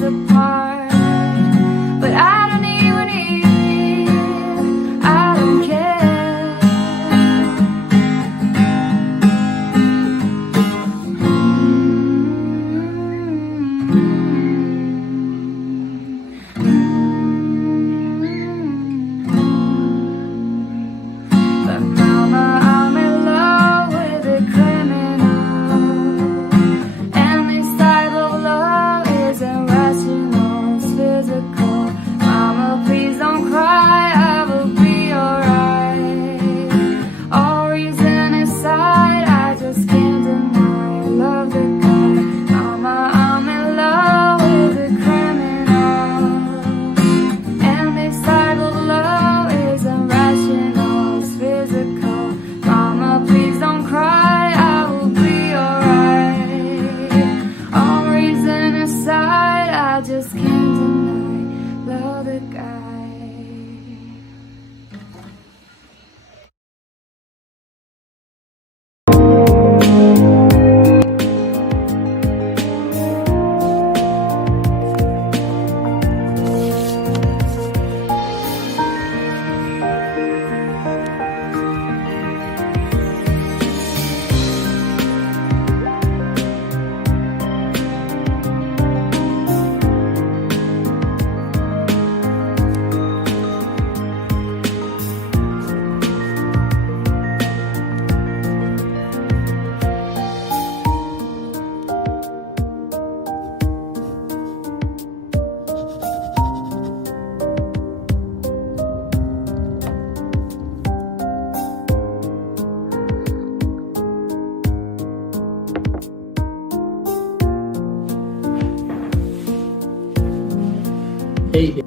us apart. But I don't even need, I don't care. But mama, I'm in love with a criminal, and this type of love isn't rational, it's physical. Mama, please don't cry, I will be alright. All reason aside, I just can't deny I love the guy. Mama, I'm in love with a criminal, and this type of love isn't rational, it's physical. Mama, please don't cry, I will be alright. All reason aside, I just can't deny love the guy. Hey,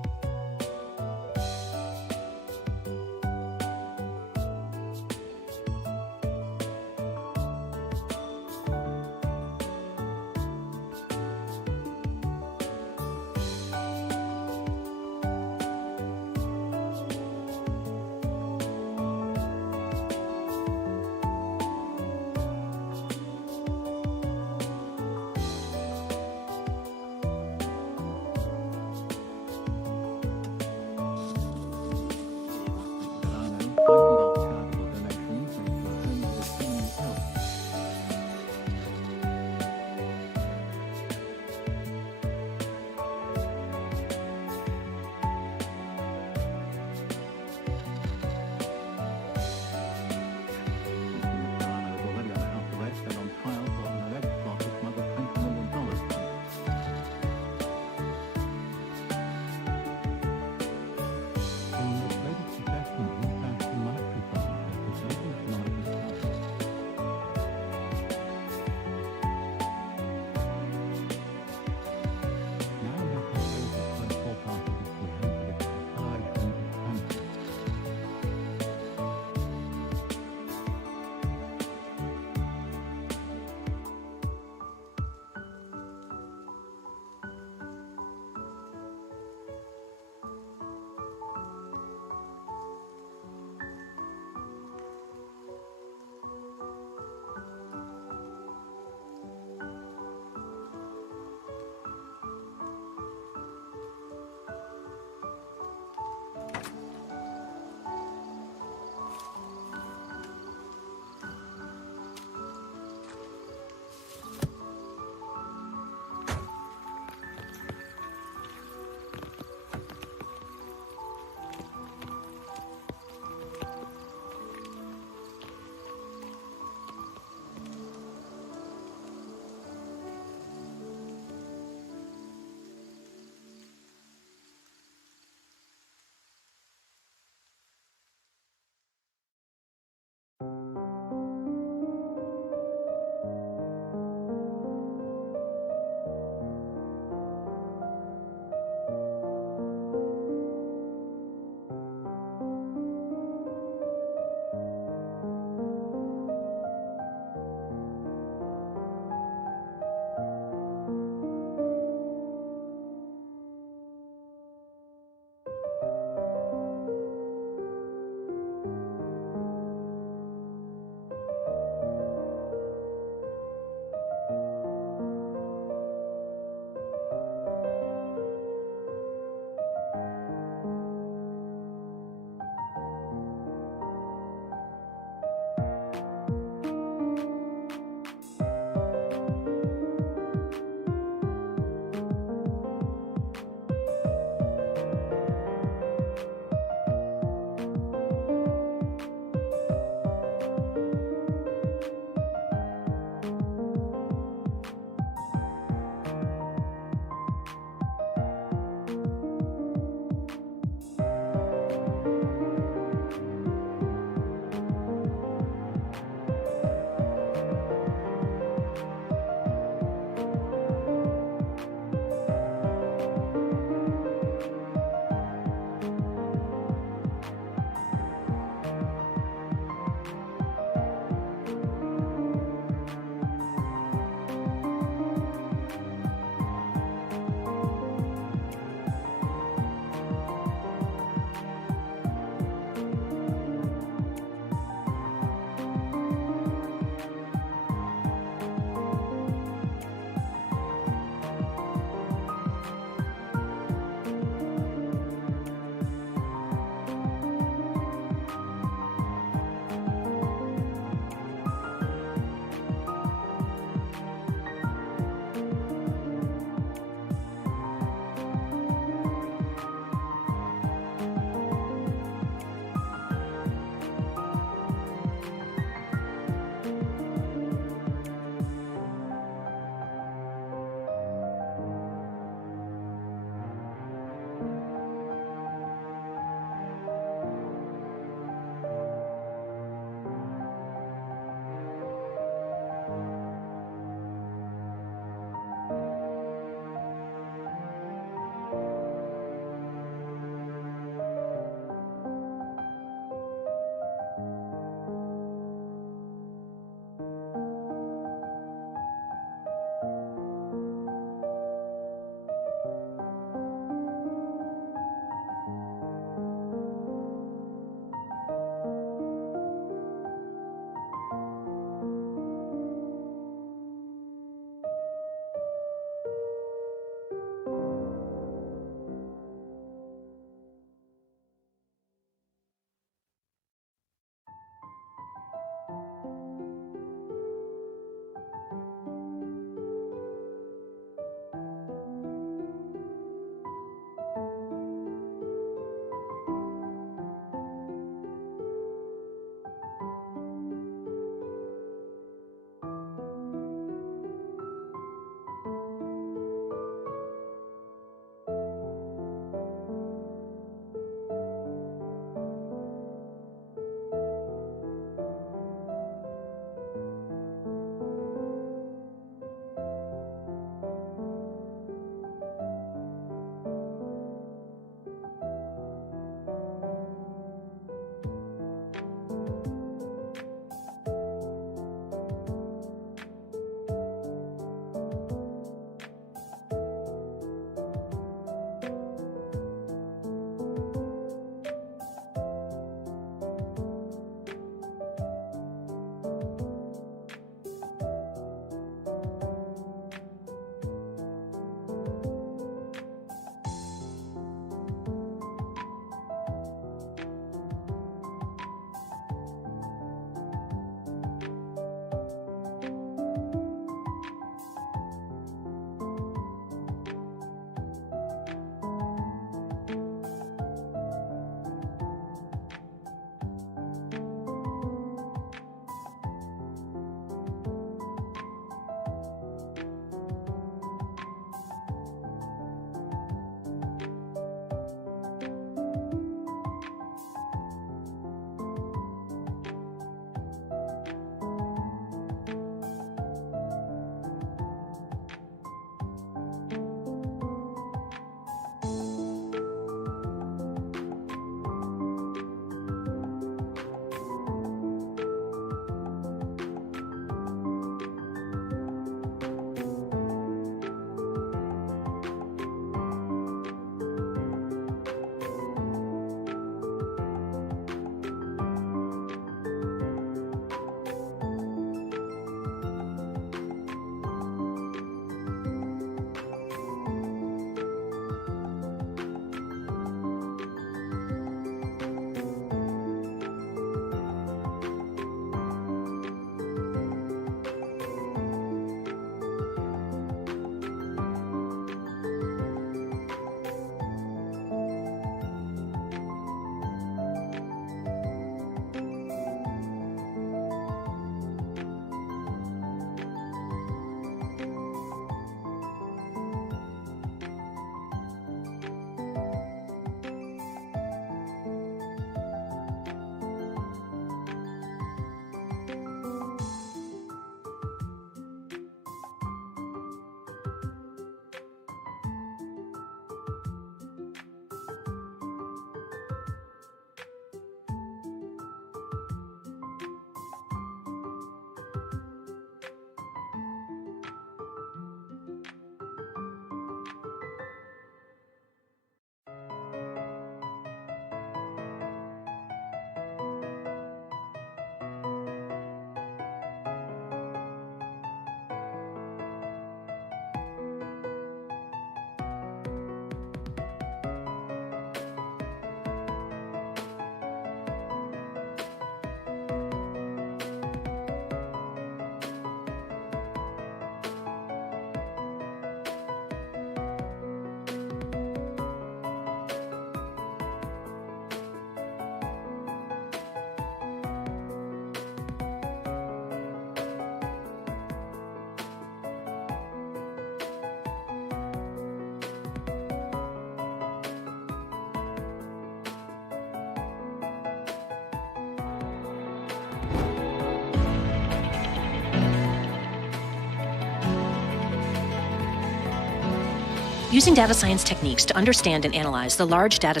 Using data science techniques to understand and analyze the large data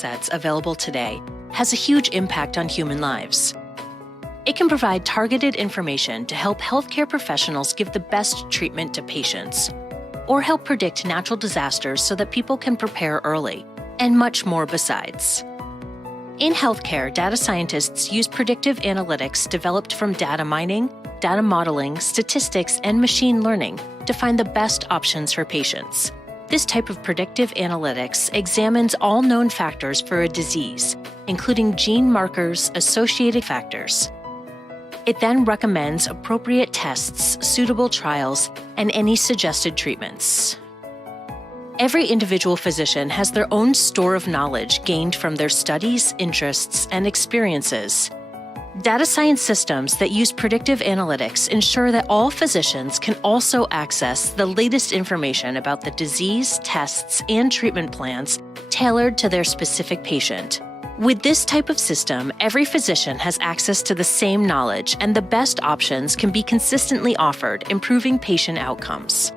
sets available today has a huge impact on human lives. It can provide targeted information to help healthcare professionals give the best treatment to patients, or help predict natural disasters so that people can prepare early, and much more besides. In healthcare, data scientists use predictive analytics developed from data mining, data modeling, statistics, and machine learning to find the best options for patients. This type of predictive analytics examines all known factors for a disease, including gene markers, associated factors. It then recommends appropriate tests, suitable trials, and any suggested treatments. Every individual physician has their own store of knowledge gained from their studies, interests, and experiences. Data science systems that use predictive analytics ensure that all physicians can also access the latest information about the disease, tests, and treatment plans tailored to their specific patient. With this type of system, every physician has access to the same knowledge, and the best options can be consistently offered, improving patient outcomes.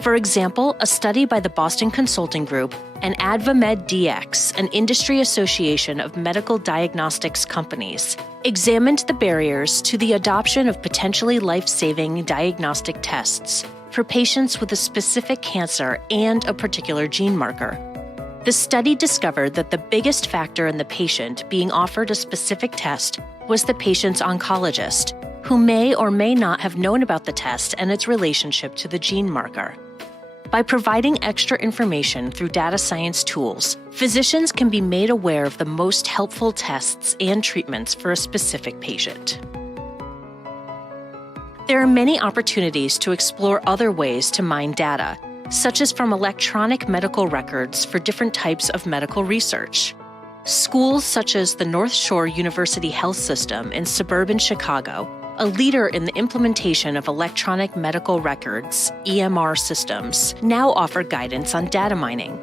For example, a study by the Boston Consulting Group and AdvaMed DX, an industry association of medical diagnostics companies, examined the barriers to the adoption of potentially life-saving diagnostic tests for patients with a specific cancer and a particular gene marker. The study discovered that the biggest factor in the patient being offered a specific test was the patient's oncologist, who may or may not have known about the test and its relationship to the gene marker. By providing extra information through data science tools, physicians can be made aware of the most helpful tests and treatments for a specific patient. There are many opportunities to explore other ways to mine data, such as from electronic medical records for different types of medical research. Schools such as the North Shore University Health System in suburban Chicago, a leader in the implementation of electronic medical records, EMR systems, now offer guidance on data mining.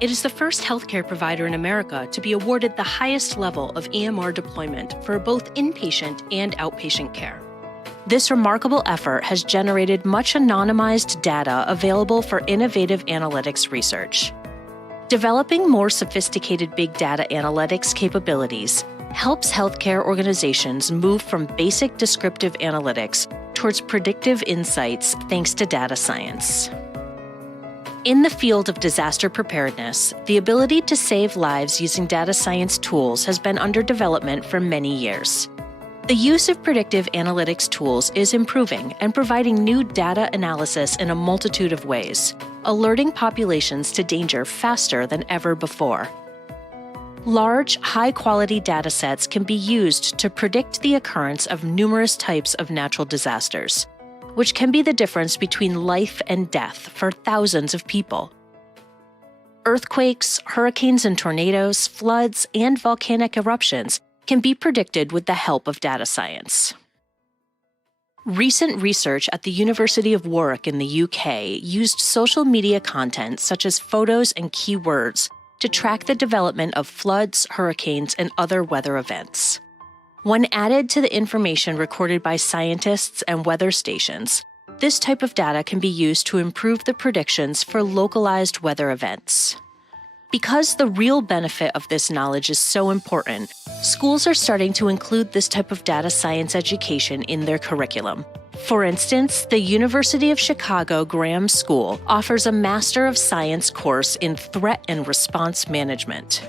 It is the first healthcare provider in America to be awarded the highest level of EMR deployment for both inpatient and outpatient care. This remarkable effort has generated much anonymized data available for innovative analytics research. Developing more sophisticated big data analytics capabilities helps healthcare organizations move from basic descriptive analytics towards predictive insights thanks to data science. In the field of disaster preparedness, the ability to save lives using data science tools has been under development for many years. The use of predictive analytics tools is improving and providing new data analysis in a multitude of ways, alerting populations to danger faster than ever before. Large, high-quality datasets can be used to predict the occurrence of numerous types of natural disasters, which can be the difference between life and death for thousands of people. Earthquakes, hurricanes and tornadoes, floods, and volcanic eruptions can be predicted with the help of data science. Recent research at the University of Warwick in the UK used social media content such as photos and keywords to track the development of floods, hurricanes, and other weather events. When added to the information recorded by scientists and weather stations, this type of data can be used to improve the predictions for localized weather events. Because the real benefit of this knowledge is so important, schools are starting to include this type of data science education in their curriculum. For instance, the University of Chicago Graham School offers a Master of Science course in Threat and Response Management.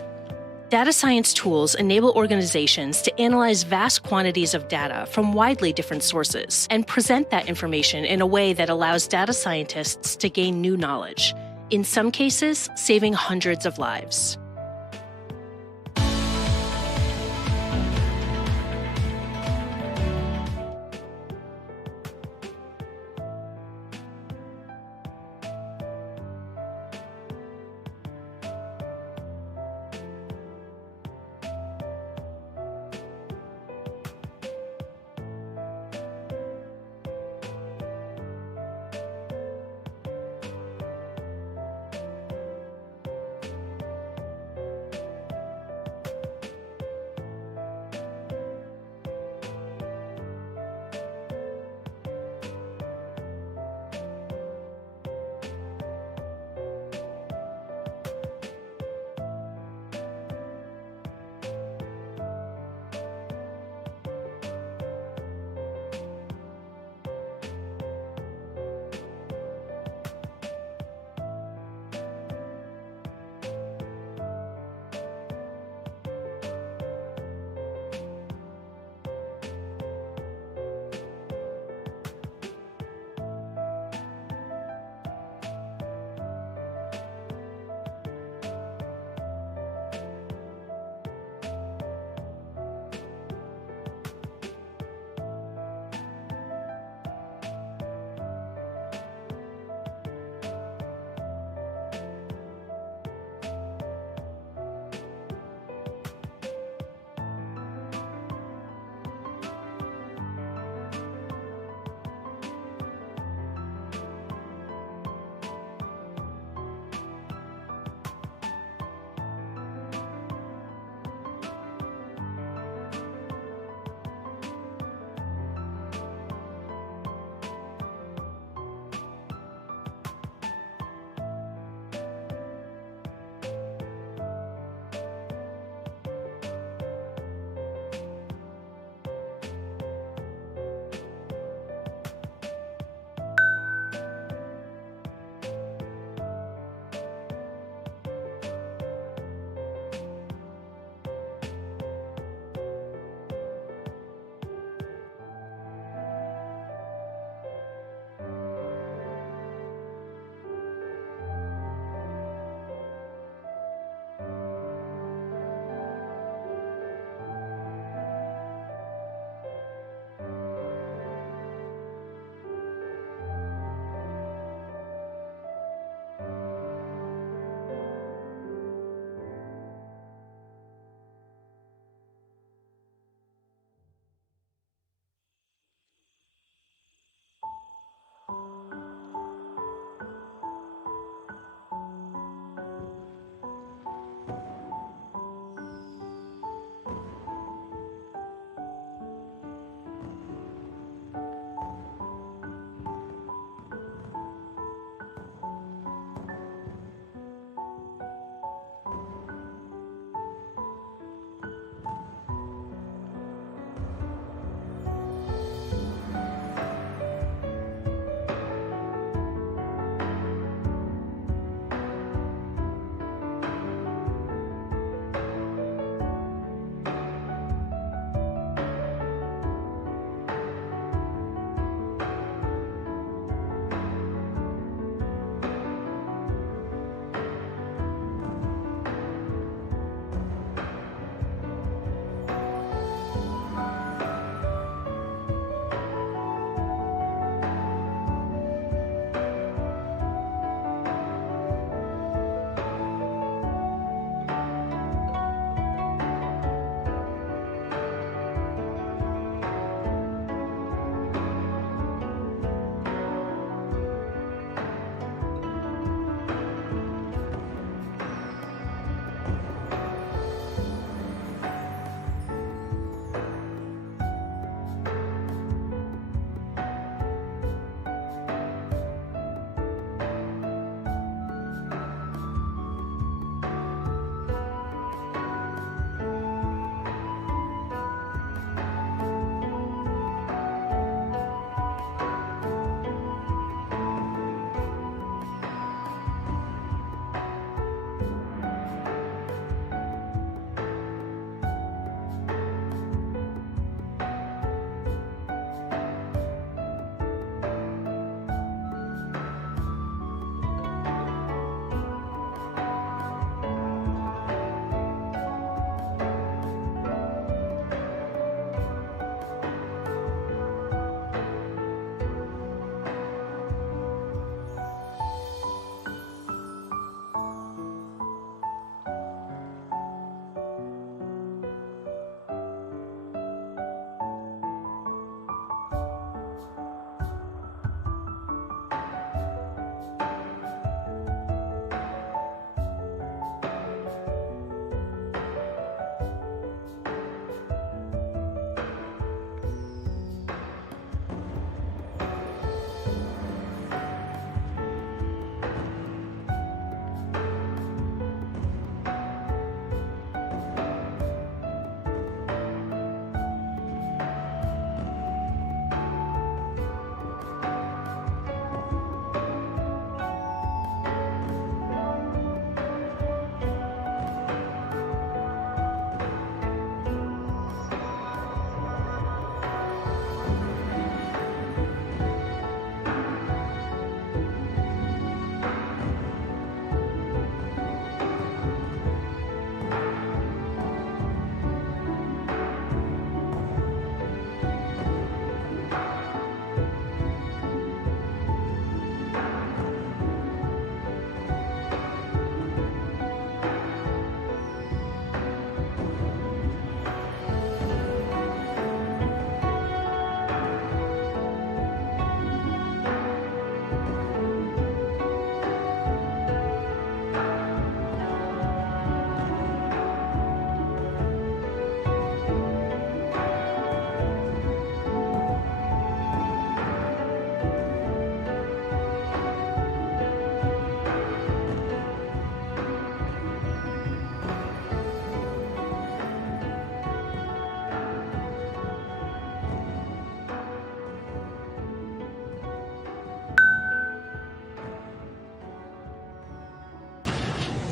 Data science tools enable organizations to analyze vast quantities of data from widely different sources and present that information in a way that allows data scientists to gain new knowledge, in some cases, saving hundreds of lives.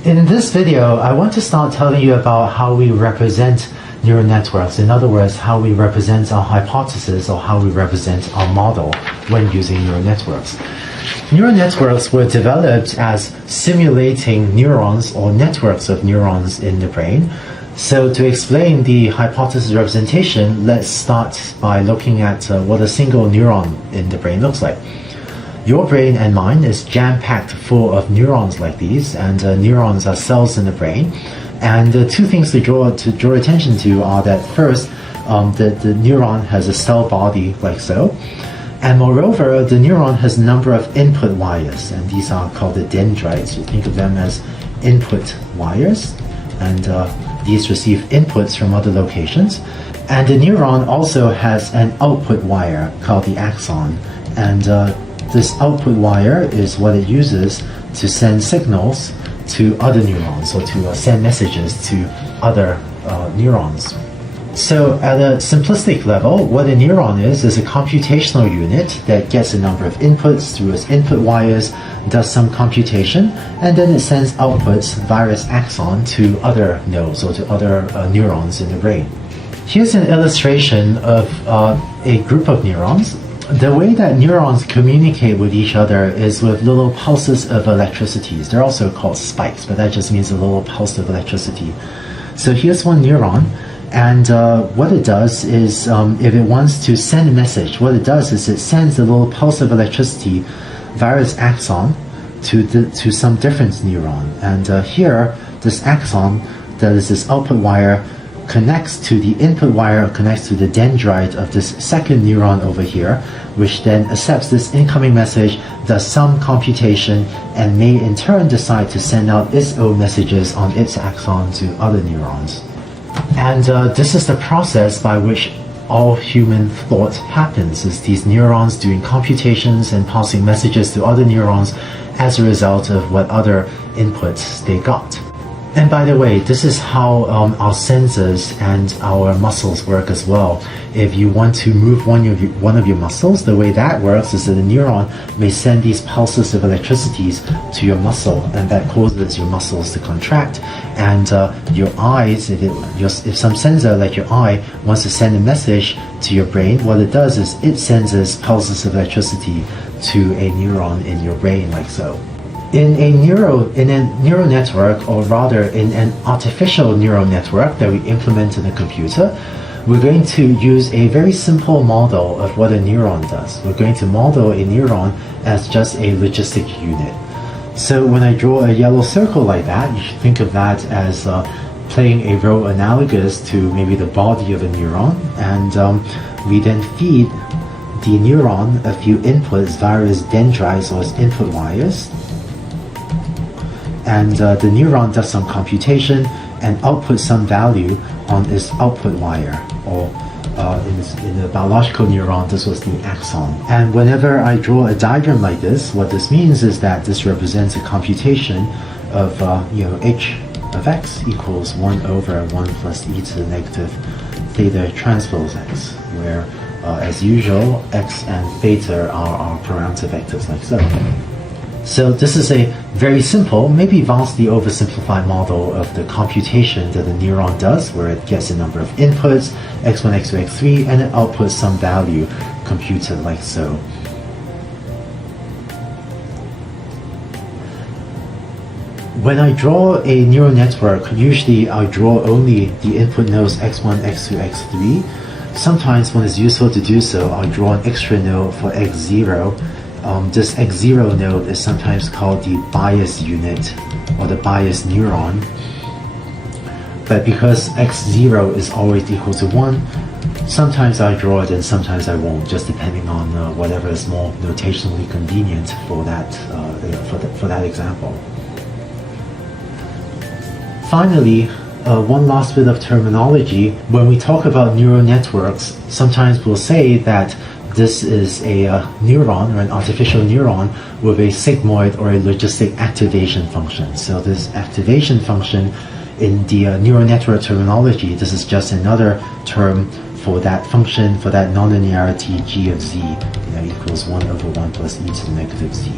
In this video, I want to start telling you about how we represent neural networks. In other words, how we represent our hypothesis or how we represent our model when using neural networks. Neural networks were developed as simulating neurons or networks of neurons in the brain. So to explain the hypothesis representation, let's start by looking at what a single neuron in the brain looks like. Your brain and mine is jam-packed full of neurons like these, and neurons are cells in the brain. And two things to draw attention to are that first, the neuron has a cell body like so, and moreover, the neuron has a number of input wires, and these are called the dendrites. You think of them as input wires, and these receive inputs from other locations. And the neuron also has an output wire called the axon, and this output wire is what it uses to send signals to other neurons, or to send messages to other neurons. So at a simplistic level, what a neuron is a computational unit that gets a number of inputs through its input wires, does some computation, and then it sends outputs via its axon to other nodes or to other neurons in the brain. Here's an illustration of a group of neurons. The way that neurons communicate with each other is with little pulses of electricities. They're also called spikes, but that just means a little pulse of electricity. So here's one neuron, and what it does is, if it wants to send a message, what it does is it sends a little pulse of electricity via its axon to some different neuron. And here, this axon, that is this output wire, connects to the input wire, connects to the dendrite of this second neuron over here, which then accepts this incoming message, does some computation, and may in turn decide to send out its own messages on its axon to other neurons. And this is the process by which all human thought happens, is these neurons doing computations and passing messages to other neurons as a result of what other inputs they got. And by the way, this is how our sensors and our muscles work as well. If you want to move one of your muscles, the way that works is that the neuron may send these pulses of electricities to your muscle, and that causes your muscles to contract. And your eyes, if some sensor like your eye wants to send a message to your brain, what it does is it sends these pulses of electricity to a neuron in your brain like so. In a neural network, or rather in an artificial neural network that we implement in a computer, we're going to use a very simple model of what a neuron does. We're going to model a neuron as just a logistic unit. So when I draw a yellow circle like that, you should think of that as playing a role analogous to maybe the body of a neuron, and we then feed the neuron a few inputs via its dendrites or its input wires. And the neuron does some computation and outputs some value on its output wire, or in the biological neuron, this was the axon. And whenever I draw a diagram like this, what this means is that this represents a computation of h of x equals 1 over 1 plus e to the negative theta transpose x, where as usual, x and theta are our parameter vectors like so. So this is a very simple, maybe vastly oversimplified model of the computation that the neuron does, where it gets a number of inputs, x1, x2, x3, and it outputs some value computed like so. When I draw a neural network, usually I draw only the input nodes x1, x2, x3. Sometimes when it's useful to do so, I draw an extra node for x0. This x0 node is sometimes called the bias unit or the bias neuron. But because x0 is always equal to 1, sometimes I draw it and sometimes I won't, just depending on whatever is more notationally convenient for that, for that example. Finally, one last bit of terminology. When we talk about neural networks, sometimes we'll say that this is a neuron or an artificial neuron with a sigmoid or a logistic activation function. So this activation function in the neural network terminology, this is just another term for that function, for that nonlinearity g of z, equals 1 over 1 plus e to the negative z.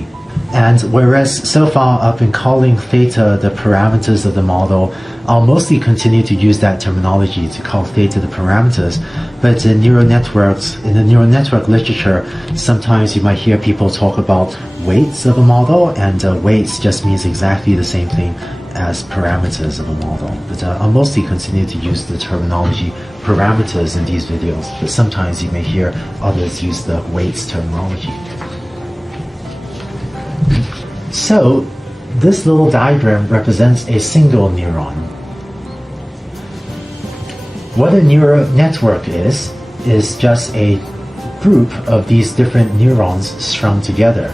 And whereas so far I've been calling theta the parameters of the model, I'll mostly continue to use that terminology to call theta the parameters. But in neural networks, in the neural network literature, sometimes you might hear people talk about weights of a model, and weights just means exactly the same thing as parameters of a model. But I'll mostly continue to use the terminology parameters in these videos, but sometimes you may hear others use the weights terminology. So, this little diagram represents a single neuron. What a neural network is just a group of these different neurons strung together.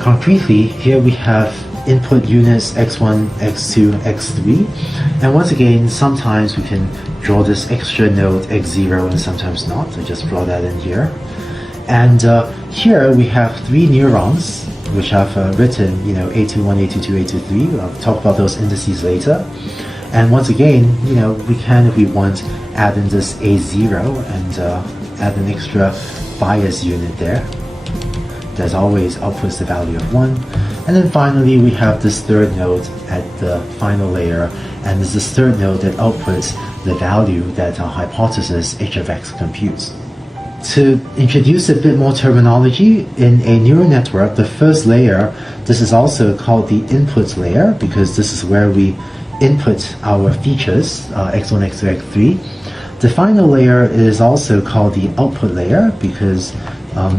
Concretely, here we have input units x1, x2, x3, and once again, sometimes we can draw this extra node x0 and sometimes not, so just draw that in here. And here we have 3 neurons, which I've written, A21, A22, A23. I'll talk about those indices later. And once again, we can, if we want, add in this A0 and add an extra bias unit there. That always outputs the value of 1. And then finally, we have this third node at the final layer, and there's this third node that outputs the value that our hypothesis h of x computes. To introduce a bit more terminology, in a neural network, the first layer, this is also called the input layer, because this is where we input our features, x1, x2, x3. The final layer is also called the output layer, because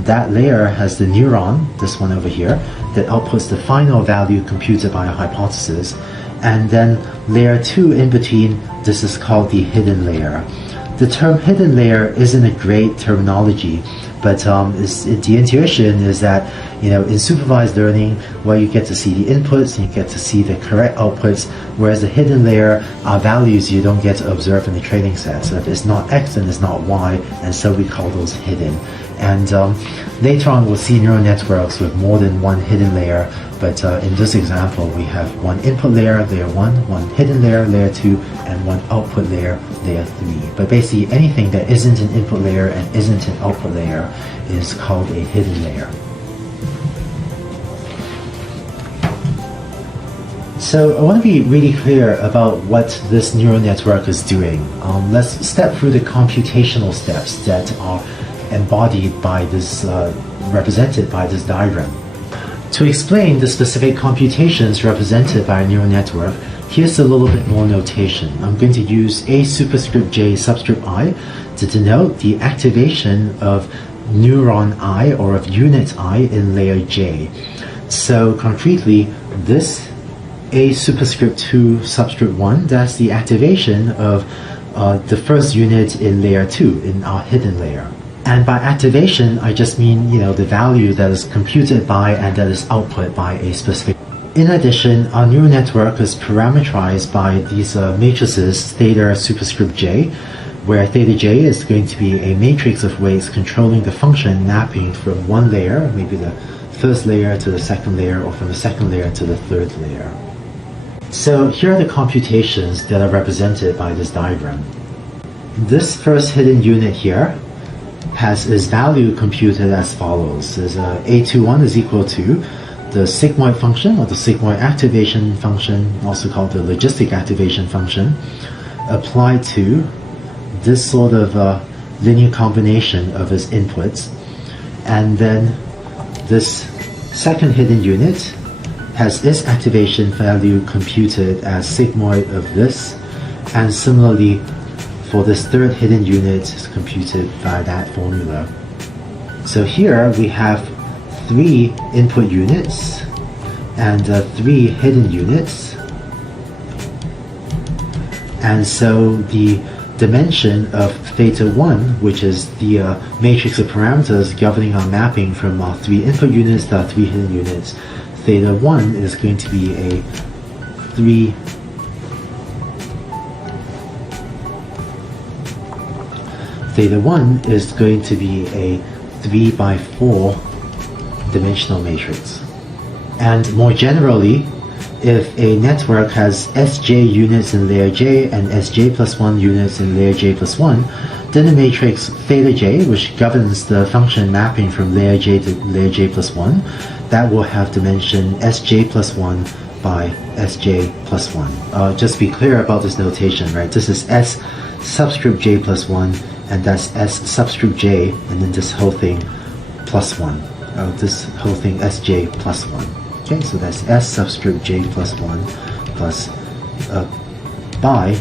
that layer has the neuron, this one over here, that outputs the final value computed by a hypothesis. And then layer 2 in between, this is called the hidden layer. The term hidden layer isn't a great terminology, but the intuition is that, in supervised learning, where you get to see the inputs and you get to see the correct outputs, whereas the hidden layer are values you don't get to observe in the training set. So if it's not X, then it's not Y, and so we call those hidden. And later on, we'll see neural networks with more than one hidden layer, but in this example, we have one input layer, layer 1, one hidden layer, layer 2, and one output layer, layer 3. But basically, anything that isn't an input layer and isn't an output layer is called a hidden layer. So I want to be really clear about what this neural network is doing. Let's step through the computational steps that are embodied by this, represented by this diagram. To explain the specific computations represented by a neural network, here's a little bit more notation. I'm going to use A superscript J subscript I to denote the activation of neuron I, or of unit I, in layer J. So concretely, this A superscript 2 subscript 1, that's the activation of the first unit in layer 2, in our hidden layer. And by activation, I just mean, the value that is computed by and that is output by a specific. In addition, our neural network is parameterized by these matrices theta superscript j, where theta j is going to be a matrix of weights controlling the function mapping from one layer, maybe the first layer to the second layer, or from the second layer to the third layer. So here are the computations that are represented by this diagram. This first hidden unit here has its value computed as follows. Is A21 is equal to the sigmoid function, or the sigmoid activation function, also called the logistic activation function, applied to this sort of linear combination of its inputs. And then this second hidden unit has its activation value computed as sigmoid of this, and similarly for this third hidden unit is computed by that formula. So here we have 3 input units and 3 hidden units. And so the dimension of theta 1, which is the matrix of parameters governing our mapping from our 3 input units to our 3 hidden units, theta 1 is going to be a 3 Theta 1 is going to be a 3 by 4 dimensional matrix. And more generally, if a network has Sj units in layer J and Sj plus 1 units in layer J plus 1, then the matrix theta j, which governs the function mapping from layer J to layer J plus 1, that will have dimension Sj plus 1 by Sj plus 1. Just be clear about this notation, right? This is S subscript j plus 1, and that's S subscript j, and then this whole thing plus 1. This whole thing Sj plus 1. Okay, so that's S subscript j plus 1 plus by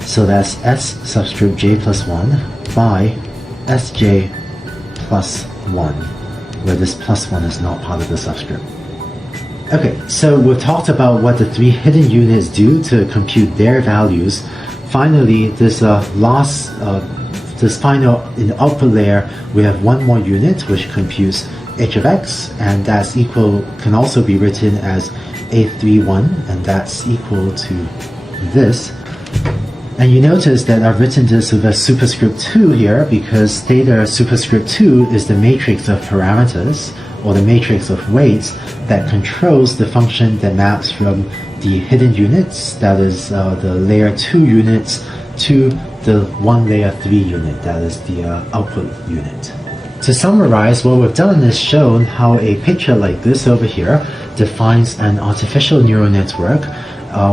so that's S subscript j plus 1 by Sj plus 1, where this plus 1 is not part of the subscript. Okay, so we've talked about what the three hidden units do to compute their values. Finally, this final, in the output layer, we have one more unit which computes h of x, and that's equal, can also be written as A31, and that's equal to this. And you notice that I've written this with a superscript 2 here, because theta superscript 2 is the matrix of parameters, or the matrix of weights, that controls the function that maps from the hidden units, that is the layer 2 units, to the one layer 3 unit, that is the output unit. To summarize, what we've done is shown how a picture like this over here defines an artificial neural network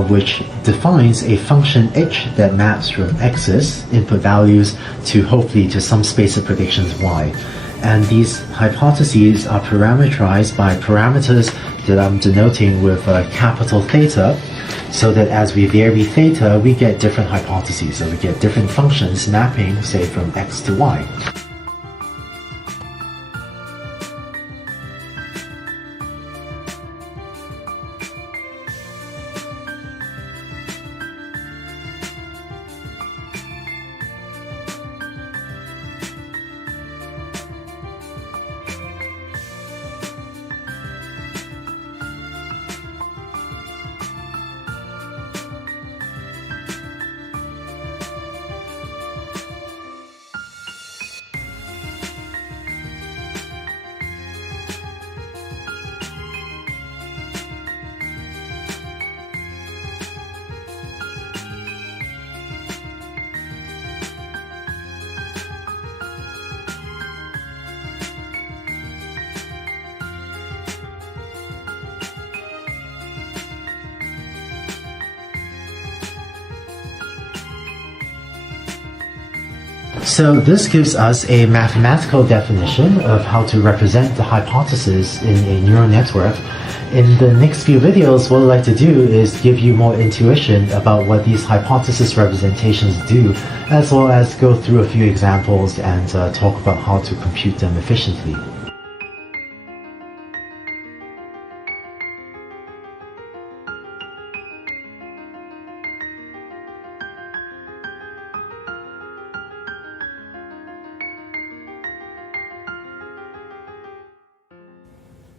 which defines a function h that maps from x's input values to hopefully to some space of predictions y. And these hypotheses are parameterized by parameters that I'm denoting with capital theta, so that as we vary theta, we get different hypotheses, so we get different functions mapping, say, from x to y. So this gives us a mathematical definition of how to represent the hypothesis in a neural network. In the next few videos, what I'd like to do is give you more intuition about what these hypothesis representations do, as well as go through a few examples and talk about how to compute them efficiently.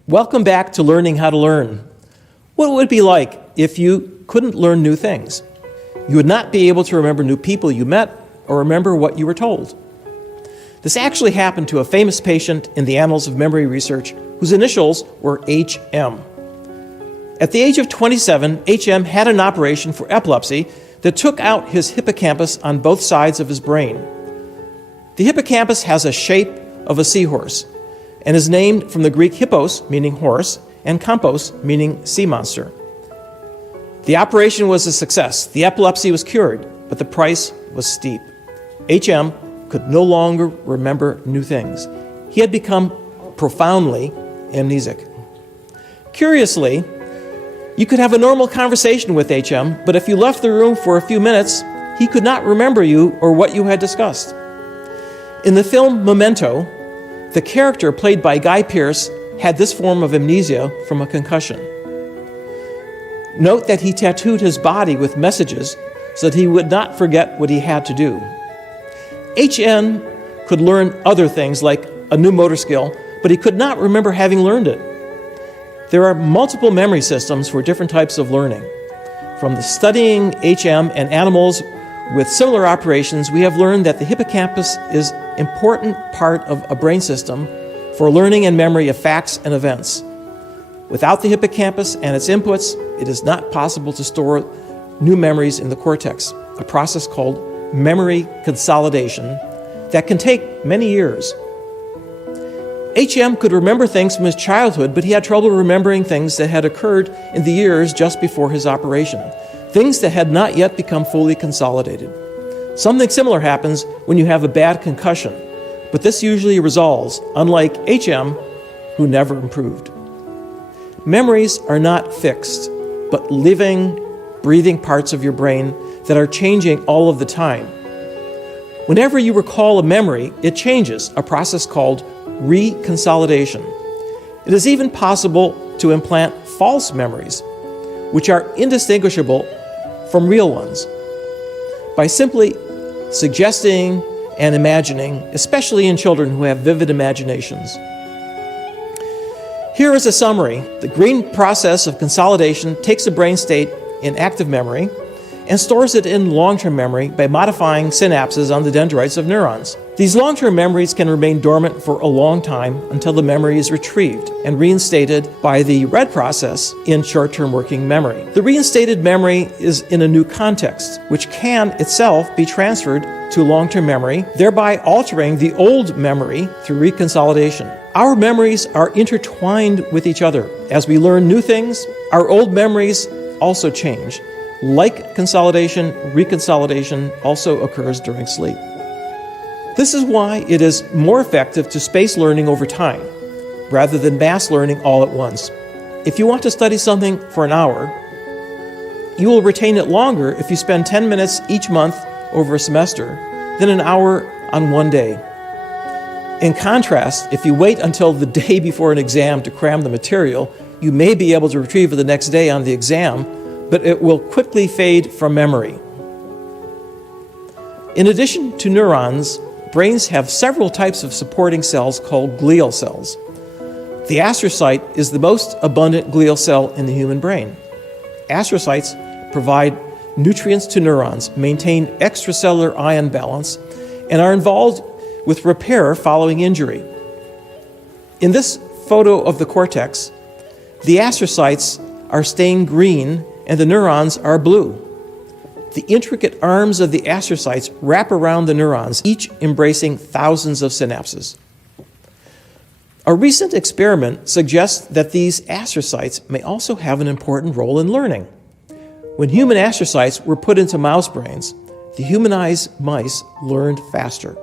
Welcome back to Learning How to Learn. What would it be like if you couldn't learn new things? You would not be able to remember new people you met or remember what you were told. This actually happened to a famous patient in the annals of memory research whose initials were HM. At the age of 27, HM had an operation for epilepsy that took out his hippocampus on both sides of his brain. The hippocampus has a shape of a seahorse and is named from the Greek hippos, meaning horse, and campos, meaning sea monster. The operation was a success. The epilepsy was cured, but the price was steep. HM could no longer remember new things. He had become profoundly amnesic. Curiously, you could have a normal conversation with HM, but if you left the room for a few minutes, he could not remember you or what you had discussed. In the film Memento, the character played by Guy Pearce had this form of amnesia from a concussion. Note that he tattooed his body with messages so that he would not forget what he had to do. HM could learn other things like a new motor skill, but he could not remember having learned it. There are multiple memory systems for different types of learning. From the studying HM and animals with similar operations, we have learned that the hippocampus is an important part of a brain system for learning and memory of facts and events. Without the hippocampus and its inputs, it is not possible to store new memories in the cortex, a process called memory consolidation that can take many years. H.M. could remember things from his childhood, but he had trouble remembering things that had occurred in the years just before his operation, things that had not yet become fully consolidated. Something similar happens when you have a bad concussion, but this usually resolves, unlike H.M., who never improved. Memories are not fixed, but living, breathing parts of your brain that are changing all of the time. Whenever you recall a memory, it changes, a process called reconsolidation. It is even possible to implant false memories, which are indistinguishable from real ones, by simply suggesting and imagining, especially in children who have vivid imaginations. Here is a summary. The green process of consolidation takes a brain state in active memory and stores it in long-term memory by modifying synapses on the dendrites of neurons. These long-term memories can remain dormant for a long time until the memory is retrieved and reinstated by the red process in short-term working memory. The reinstated memory is in a new context, which can itself be transferred to long-term memory, thereby altering the old memory through reconsolidation. Our memories are intertwined with each other. As we learn new things, our old memories also change. Like consolidation, reconsolidation also occurs during sleep. This is why it is more effective to space learning over time, rather than mass learning all at once. If you want to study something for an hour, you will retain it longer if you spend 10 minutes each month over a semester than an hour on one day. In contrast, if you wait until the day before an exam to cram the material, you may be able to retrieve it the next day on the exam, but it will quickly fade from memory. In addition to neurons, brains have several types of supporting cells called glial cells. The astrocyte is the most abundant glial cell in the human brain. Astrocytes provide nutrients to neurons, maintain extracellular ion balance, and are involved with repair following injury. In this photo of the cortex, the astrocytes are stained green and the neurons are blue. The intricate arms of the astrocytes wrap around the neurons, each embracing thousands of synapses. A recent experiment suggests that these astrocytes may also have an important role in learning. When human astrocytes were put into mouse brains, the humanized mice learned faster.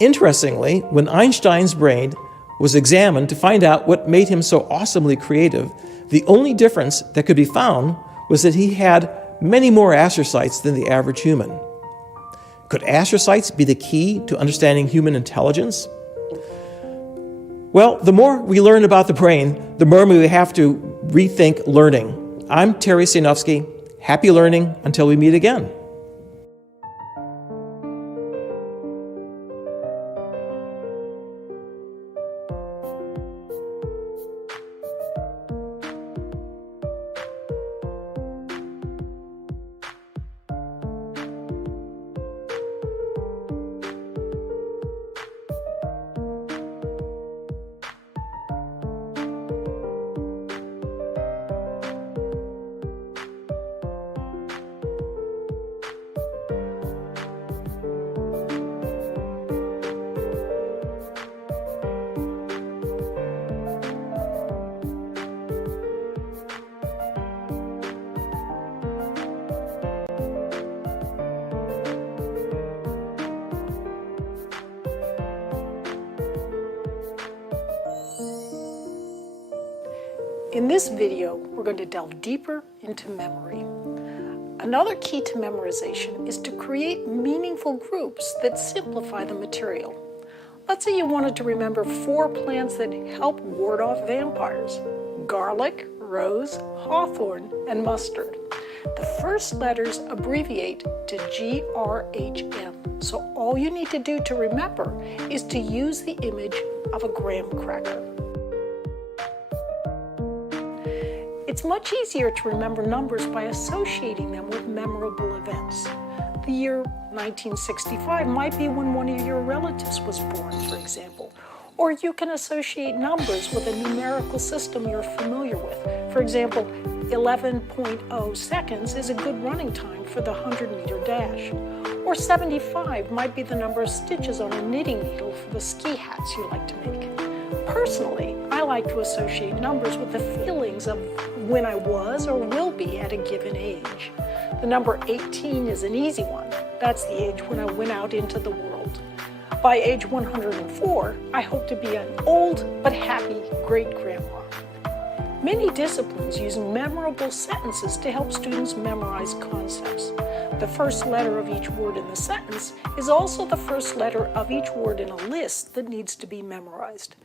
Interestingly, when Einstein's brain was examined to find out what made him so awesomely creative, the only difference that could be found was that he had many more astrocytes than the average human. Could astrocytes be the key to understanding human intelligence? Well, the more we learn about the brain, the more we have to rethink learning. I'm Terry Sejnowski. Happy learning until we meet again. In this video, we're going to delve deeper into memory. Another key to memorization is to create meaningful groups that simplify the material. Let's say you wanted to remember 4 plants that help ward off vampires: garlic, rose, hawthorn, and mustard. The first letters abbreviate to GRHM, so all you need to do to remember is to use the image of a graham cracker. It's much easier to remember numbers by associating them with memorable events. The year 1965 might be when one of your relatives was born, for example. Or you can associate numbers with a numerical system you're familiar with. For example, 11.0 seconds is a good running time for the 100-meter dash. Or 75 might be the number of stitches on a knitting needle for the ski hats you like to make. Personally, I like to associate numbers with the feelings of when I was or will be at a given age. The number 18 is an easy one. That's the age when I went out into the world. By age 104, I hope to be an old but happy great-grandma. Many disciplines use memorable sentences to help students memorize concepts. The first letter of each word in the sentence is also the first letter of each word in a list that needs to be memorized.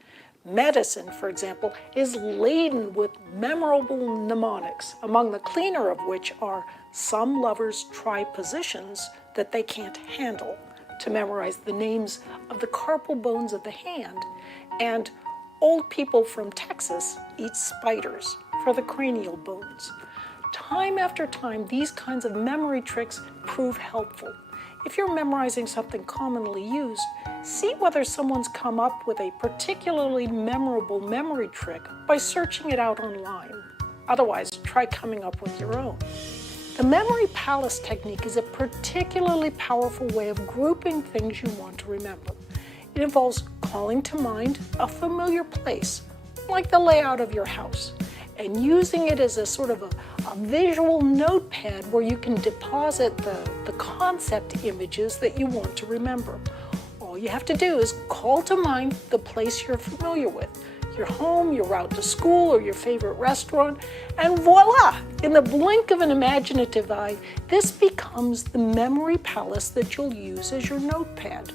Medicine, for example, is laden with memorable mnemonics, among the cleaner of which are some lovers try positions that they can't handle to memorize the names of the carpal bones of the hand, and old people from Texas eat spiders for the cranial bones. Time after time, these kinds of memory tricks prove helpful. If you're memorizing something commonly used, see whether someone's come up with a particularly memorable memory trick by searching it out online. Otherwise, try coming up with your own. The memory palace technique is a particularly powerful way of grouping things you want to remember. It involves calling to mind a familiar place, like the layout of your house, and using it as a sort of a visual notepad where you can deposit the concept images that you want to remember. All you have to do is call to mind the place you're familiar with, your home, your route to school, or your favorite restaurant, and voila! In the blink of an imaginative eye, this becomes the memory palace that you'll use as your notepad.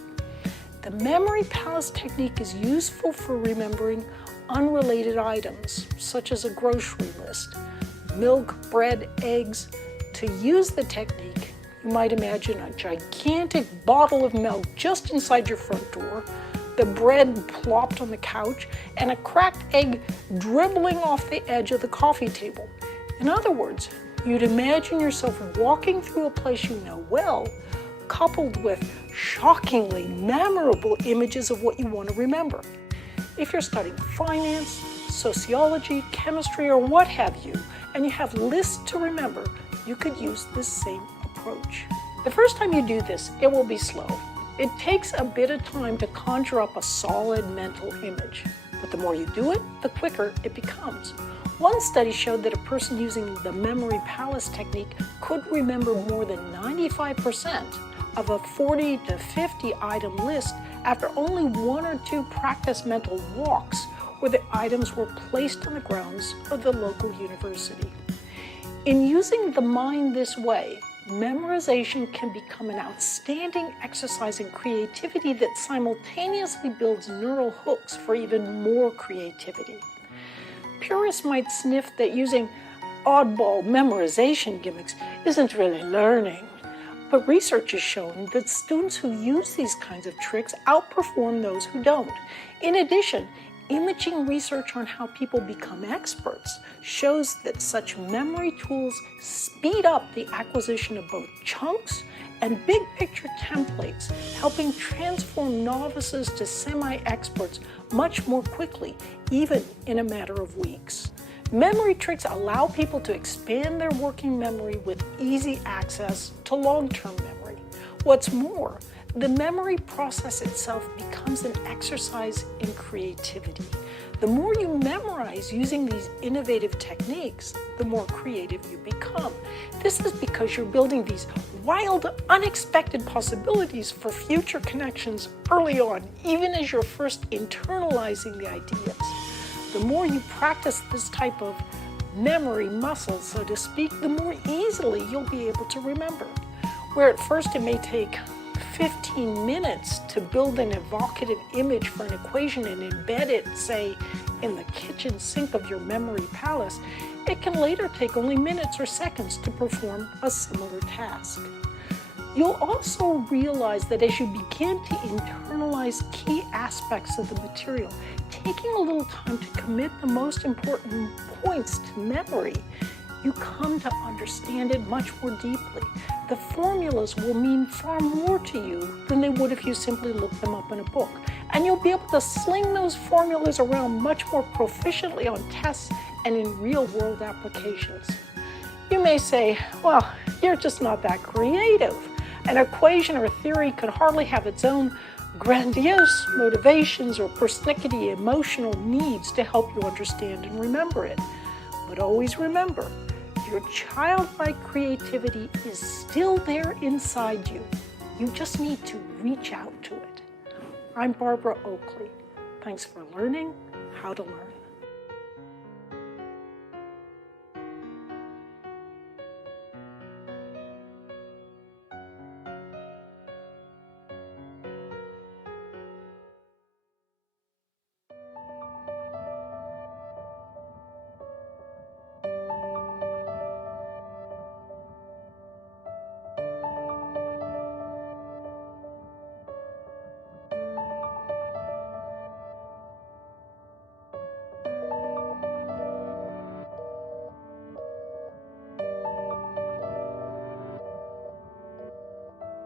The memory palace technique is useful for remembering unrelated items, such as a grocery list, milk, bread, eggs. To use the technique, you might imagine a gigantic bottle of milk just inside your front door, the bread plopped on the couch, and a cracked egg dribbling off the edge of the coffee table. In other words, you'd imagine yourself walking through a place you know well, coupled with shockingly memorable images of what you want to remember. If you're studying finance, sociology, chemistry, or what have you, and you have lists to remember, you could use this same approach. The first time you do this, it will be slow. It takes a bit of time to conjure up a solid mental image, but the more you do it, the quicker it becomes. One study showed that a person using the memory palace technique could remember more than 95% of a 40 to 50 item list after only 1 or 2 practice mental walks where the items were placed on the grounds of the local university. In using the mind this way, memorization can become an outstanding exercise in creativity that simultaneously builds neural hooks for even more creativity. Purists might sniff that using oddball memorization gimmicks isn't really learning. But research has shown that students who use these kinds of tricks outperform those who don't. In addition, imaging research on how people become experts shows that such memory tools speed up the acquisition of both chunks and big picture templates, helping transform novices to semi-experts much more quickly, even in a matter of weeks. Memory tricks allow people to expand their working memory with easy access to long-term memory. What's more, the memory process itself becomes an exercise in creativity. The more you memorize using these innovative techniques, the more creative you become. This is because you're building these wild, unexpected possibilities for future connections early on, even as you're first internalizing the ideas. The more you practice this type of memory muscle, so to speak, the more easily you'll be able to remember. Where at first it may take 15 minutes to build an evocative image for an equation and embed it, say, in the kitchen sink of your memory palace, it can later take only minutes or seconds to perform a similar task. You'll also realize that as you begin to internalize key aspects of the material, taking a little time to commit the most important points to memory, you come to understand it much more deeply. The formulas will mean far more to you than they would if you simply looked them up in a book. And you'll be able to sling those formulas around much more proficiently on tests and in real-world applications. You may say, well, you're just not that creative. An equation or theory could hardly have its own grandiose motivations or persnickety emotional needs to help you understand and remember it. But always remember, your childlike creativity is still there inside you. You just need to reach out to it. I'm Barbara Oakley. Thanks for learning how to learn.